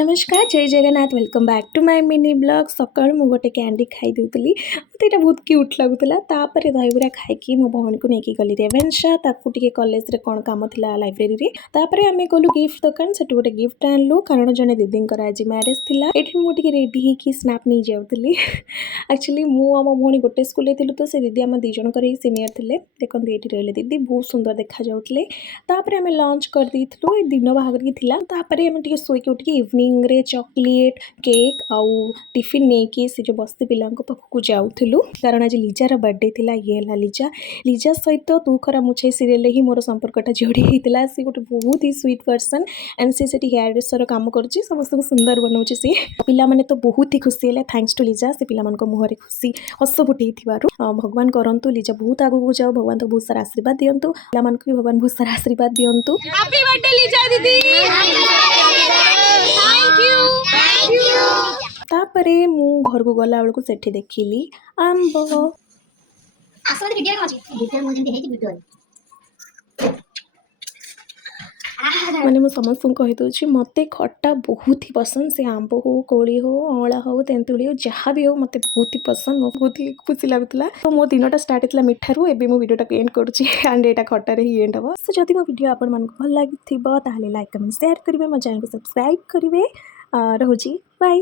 नमस्कार जय Jagannath welcome back to my mini blog सकाल मु गोटे कैंडी खाई दूली मत यहाँ बहुत क्यूट लगुला दहीबरा खाई मो भौणी को लेकिन गली रेवेन्शा टे कॉलेज रे कौन काम था लाइब्रेरी तापर आम गलु गिफ्ट दुकान से गोटे गिफ्ट आणलु कारण जड़े दीदी आज मैरेज थी ये रेडी होगी स्नाप नहीं जाऊली एक्चुअली मो भौणी गोटे स्कूल तो से दीदी आम दीज सीनियर थे देखते ये रही दीदी बहुत सुंदर देखा जाऊे आम लंच कर दिन बाहर की आम शोक उठिक इवनिंग रे चॉकलेट केक आउ टिफिन नहीं कि से जो बस्ती पिला पाखक जाऊलु कारण आज लिजार बर्थडे थिला ये है लिजा सहित तू खरा मुछे सीरियल ही मोर संपर्कटा जोड़ी होता सी गोटे बहुत ही स्वीट पर्सन एंड सी हेयर ड्रेसर काम कर समस्त को सुंदर बनाऊे सी पिला माने तो बहुत ही खुशी है थैंक्स टू लिजा से पिला मुहर खुशी हस फुटे भगवान करंतु लिजा बहुत आगू जाओ भगवान तो बहुत सारा आशीर्वाद दिंतु पिला भी भगवान बहुत सारा आशीर्वाद दिंतु हैप्पी बर्थडे लिजा दीदी तापरे मु घर को गला बेलू से देखिली आंब माने मु समस्त कहीदे मत खट्टा बहुत ही पसंद से आंब हो कोली हो अँला हो तेंतुली हो जहाँ भी हो मत बहुत ही पसंद बहुत ही खुशी लगुला तो मो दिन स्टार्ट होता मिठारू एवं मो वीडियो एंड करुँची एंड यहाँ खटारे ही एंड हम तो जब मो वीडियो आपण मन भल लगी लाइक कमेंट शेयर करेंगे मो चैनल को सब्सक्राइब करेंगे रोजी बाय।